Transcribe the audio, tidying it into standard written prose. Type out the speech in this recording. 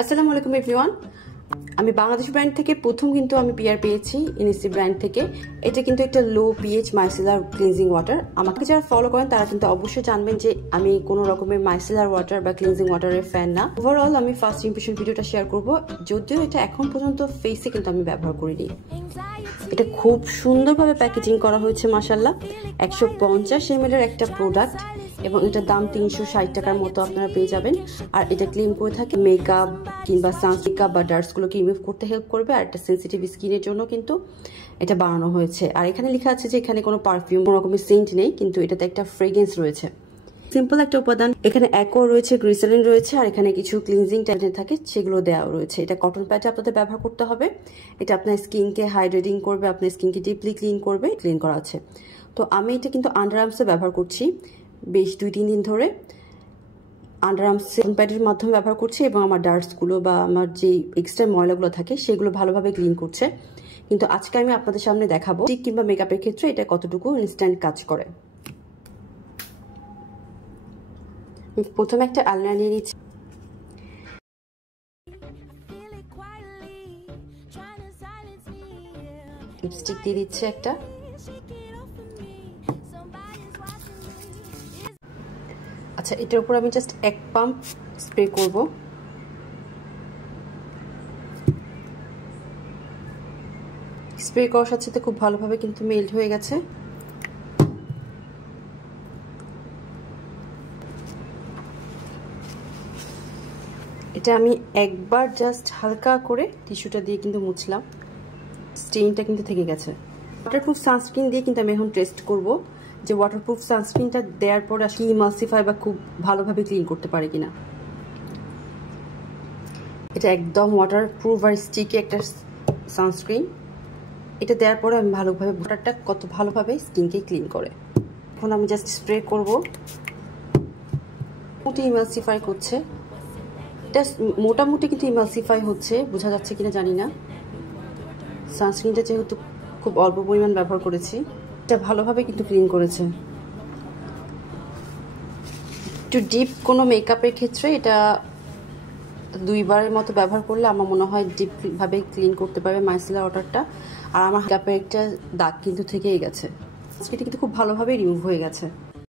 আসসালামু আলাইকুম এভরিওয়ান। আমি বাংলাদেশ ব্র্যান্ড থেকে প্রথম কিন্তু আমি পিআর পেয়েছি ইনিসি ব্র্যান্ড থেকে। এটা কিন্তু একটা লো পিএইচ মাইসেলার ক্লিনজিং ওয়াটার। আমাকে যারা ফলো করেন তারা কিন্তু অবশ্যই জানবেন যে আমি কোনো রকমের মাইসেলার ওয়াটার বা ক্লিনজিং ওয়াটারের ফ্যান না। ওভারঅল আমি ফার্স্ট ইমপ্রেশন ভিডিওটা শেয়ার করব, যদিও এটা এখন পর্যন্ত ফেসে কিন্তু আমি ব্যবহার করিনি। এটা খুব সুন্দরভাবে প্যাকেজিং করা হয়েছে মাশাআল্লাহ। 150 ml এর একটা প্রোডাক্ট এবং এটার দাম 360 টাকার মতো আপনারা পেয়ে যাবেন। আর এটা ক্লিন করে থাকে মেকআপ কিংবা সানস্ক্রিন বা ডার্টসগুলোকে রিমুভ করতে হেল্প করবে। আর এটা সেন্সিটিভ স্কিনের জন্য কিন্তু এটা বানানো হয়েছে। আর এখানে লেখা আছে যে এখানে কোনো পারফিউম, কোনো রকমের সেন্ট নেই, কিন্তু এটাতে একটা ফ্রেগ্রেন্স রয়েছে। সিম্পল একটা উপাদান। এখানে অ্যাকো রয়েছে, গ্লিসারিন রয়েছে, আর এখানে কিছু ক্লিনজিং ট্যাবলেট থাকে সেগুলো দেওয়া রয়েছে। এটা কটন প্যাডে আপনাদের ব্যবহার করতে হবে। এটা আপনার স্কিনকে হাইড্রেটিং করবে, আপনার স্কিনকে ডিপলি ক্লিন করবে। ক্লিন করা আছে। তো আমি এটা কিন্তু আন্ডার আর্মসে ব্যবহার করছি বেশ 2-3 দিন ধরে। আন্ডার আর্মস প্যাডের মাধ্যমে ব্যবহার করছি এবং আমার ডার্টসগুলো বা আমার যে এক্সট্রা ময়লাগুলো থাকে সেগুলো ভালোভাবে ক্লিন করছে। কিন্তু আজকে আমি আপনাদের সামনে দেখাবো টিক কিংবা মেকআপের ক্ষেত্রে এটা কতটুকু ইনস্ট্যান্ট কাজ করে। প্রথমে একটা আইলাইনার নিয়ে নিচ্ছি। লিপস্টিক দিয়ে দিচ্ছে একটা। আচ্ছা, এটার উপর আমি জাস্ট এক পাম্প স্প্রে করব। স্প্রে করার সাথে সাথে খুব ভালোভাবে কিন্তু মেল্ট হয়ে গেছে। এটা আমি একবার জাস্ট হালকা করে টিস্যুটা দিয়ে কিন্তু মুছলাম। স্টেইনটা কিন্তু থেকে গেছে। ওয়াটারপ্রুফ সানস্ক্রিন দিয়ে কিন্তু আমি এখন টেস্ট করব যে ওয়াটারপ্রুফ সানস্ক্রিনটা দেওয়ার পর আসলে ইমালসিফাই বা খুব ভালোভাবে ক্লিন করতে পারে কিনা। এটা একদম ওয়াটারপ্রুফ আর স্টিকি একটা সানস্ক্রিন। এটা দেওয়ার পরে আমি ভালোভাবে ওয়াটারটা কত ভালোভাবে স্কিনকে ক্লিন করে। এখন আমি জাস্ট স্প্রে করব। মোটামুটি ইমালসিফাই করছে। এটা মোটামুটি কিন্তু ইমালসিফাই হচ্ছে, বোঝা যাচ্ছে কিনা জানি না। সানস্ক্রিনটা যেহেতু খুব অল্প পরিমাণ ব্যবহার করেছি, এটা ভালোভাবে কিন্তু ক্লিন করেছে। একটু ডিপ কোনো মেকআপের ক্ষেত্রে এটা 2 বারের মতো ব্যবহার করলে আমার মনে হয় ডিপভাবে ক্লিন করতে পারবে মাইসেলার ওয়াটারটা। আর আমার মেকআপের একটা দাগ কিন্তু থেকেই গেছে, সেটা কিন্তু খুব ভালোভাবে রিমুভ হয়ে গেছে।